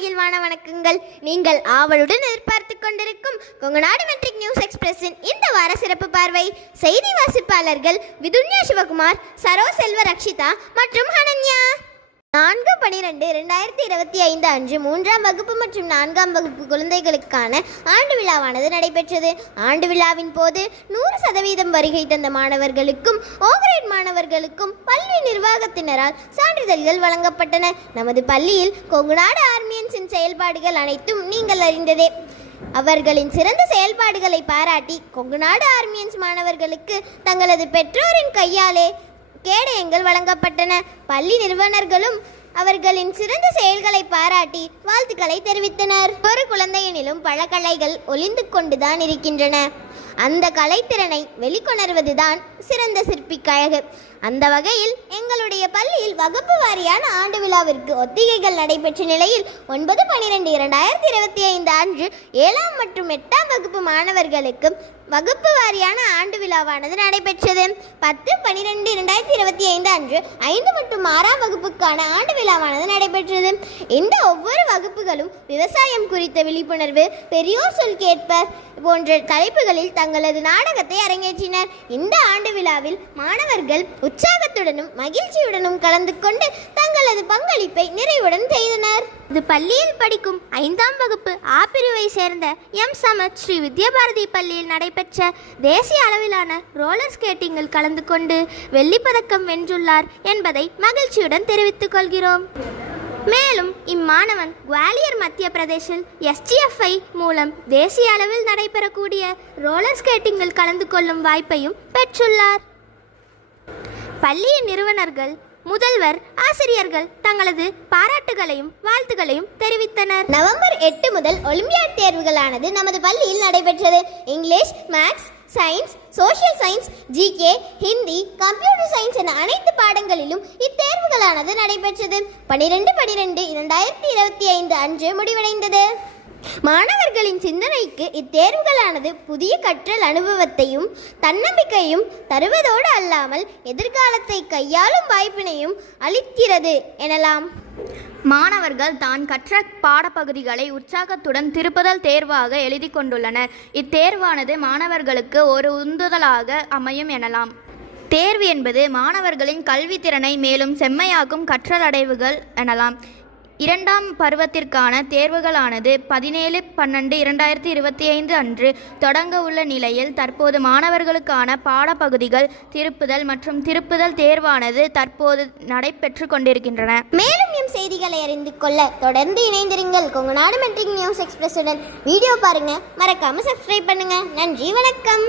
மகிழ்வான வணக்கங்கள். நீங்கள் ஆவலுடன் எதிர்பார்த்து கொண்டிருக்கும் கொங்குநாடு மெட்ரிக் நியூஸ் எக்ஸ்பிரஸின் இந்த வார சிறப்பு பார்வை. செய்தி வாசிப்பாளர்கள் விதுன்யா சிவகுமார், சரோ செல்வ ரக்ஷிதா மற்றும் ஹனன்யா. 4/12/2025 அன்று 3ஆம் வகுப்பு மற்றும் 4ஆம் வகுப்பு குழந்தைகளுக்கான ஆண்டு விழாவானது நடைபெற்றது. ஆண்டு விழாவின் போது 100% வருகை தந்த மாணவர்களுக்கும் ஓ-கிரேட் மாணவர்களுக்கும் பள்ளி நிர்வாகத்தினரால் சான்றிதழ்கள் வழங்கப்பட்டன. நமது பள்ளியில் கொங்குநாடு ஆர்மியன்ஸின் செயல்பாடுகள் அனைத்தும் நீங்கள் அறிந்ததே. அவர்களின் சிறந்த செயல்பாடுகளை பாராட்டி கொங்குநாடு ஆர்மியன்ஸ் மாணவர்களுக்கு தங்களது பெற்றோரின் கையாலே கேடயங்கள் வழங்கப்பட்டன. பள்ளி நிறுவனர்களும் அவர்களின் சிறந்த செயல்களை பாராட்டி வாழ்த்துக்களை தெரிவித்தனர். ஒரு குழந்தையினிலும் பல கலைகள் ஒளிந்து கொண்டுதான் இருக்கின்றன. அந்த கலைத்திறனை வெளிக்கொணர்வதுதான் சிறந்த சிற்பிக்கழகு. அந்த வகையில் எங்களுடைய பள்ளியில் வகுப்பு வாரியான ஆண்டு விழாவிற்கு ஒத்திகைகள் நடைபெற்ற நிலையில் 9/12/2025 அன்று 7ஆம் மற்றும் 8ஆம் வகுப்பு மாணவர்களுக்கு வகுப்பு வாரியான ஆண்டு விழாவானது நடைபெற்றது. 10/12/2025 அன்று 5 மற்றும் 6ஆம் வகுப்புக்கான ஆண்டு விழாவானது நடைபெற்றது. இந்த ஒவ்வொரு வகுப்புகளும் விவசாயம் குறித்த விழிப்புணர்வு, பெரியோர் சொல் கேட்பர் போன்ற தலைப்புகளில் தங்களது நாடகத்தை அரங்கேற்றினர். இந்த ஆண்டு விழாவில் மாணவர்கள் உற்சாகத்துடனும் மகிழ்ச்சியுடனும் கலந்து கொண்டு தங்களது பங்களிப்பை நிறைவுடன் செய்தனர். இது பள்ளியில் படிக்கும் 5ஆம் வகுப்பு ஆ பிரிவை சேர்ந்த எம் சமத் ஸ்ரீ வித்யாபாரதி பள்ளியில் நடைபெற்ற தேசிய அளவிலான ரோலர் ஸ்கேட்டிங்கில் கலந்து கொண்டு வெள்ளிப்பதக்கம் வென்றுள்ளார் என்பதை மகிழ்ச்சியுடன் தெரிவித்துக் கொள்கிறோம். மேலும் இம்மாணவன் குவாலியர் மத்திய பிரதேசில் SGFI மூலம் தேசிய அளவில் நடைபெறக்கூடிய ரோலர் ஸ்கேட்டிங்கில் கலந்து கொள்ளும் வாய்ப்பையும் பெற்றுள்ளார். பள்ளியின் நிறுவனர்கள், முதல்வர், ஆசிரியர்கள் தங்களது பாராட்டுகளையும் வாழ்த்துகளையும் தெரிவித்தனர். நவம்பர் 8 முதல் ஒலிம்பியாட் தேர்வுகளானது நமது பள்ளியில் நடைபெற்றது. English, maths, science, social science, GK, Hindi, computer science என அனைத்து பாடங்களிலும் இத்தேர்வுகளானது நடைபெற்றது. 12/12/2025 அன்று முடிவடைந்தது. மாணவர்களின் சிந்தனைக்கு இத்தேர்வுகளானது புதிய கற்றல் அனுபவத்தையும் தன்னம்பிக்கையும் தருவதோடு அல்லாமல் எதிர்காலத்தை கையாளும் வாய்ப்பினையும் அளிக்கிறது எனலாம். மாணவர்கள் தான் கற்ற பாடப்பகுதிகளை உற்சாகத்துடன் திருப்புதல் தேர்வாக எழுதி கொண்டுள்ளனர். இத்தேர்வானது மாணவர்களுக்கு ஒரு உந்துதலாக அமையும் எனலாம். தேர்வு என்பது மாணவர்களின் கல்வித்திறனை மேலும் செம்மையாக்கும் கற்றல் அடைவுகள் எனலாம். 2ஆம் பருவத்திற்கான தேர்வுகளானது 17/12/2025 அன்று தொடங்க உள்ள நிலையில் தற்போது மாணவர்களுக்கான பாடப்பகுதிகள் திருப்புதல் மற்றும் திருப்புதல் தேர்வானது தற்போது நடைபெற்று கொண்டிருக்கின்றன. மேலும் எம் செய்திகளை அறிந்து கொள்ள தொடர்ந்து இணைந்திருங்கள். கொங்குநாடு மெட்ரிக் நியூஸ் எக்ஸ்பிரஸுடன் வீடியோ பாருங்க, மறக்காம சப்ஸ்கிரைப் பண்ணுங்க. நன்றி, வணக்கம்.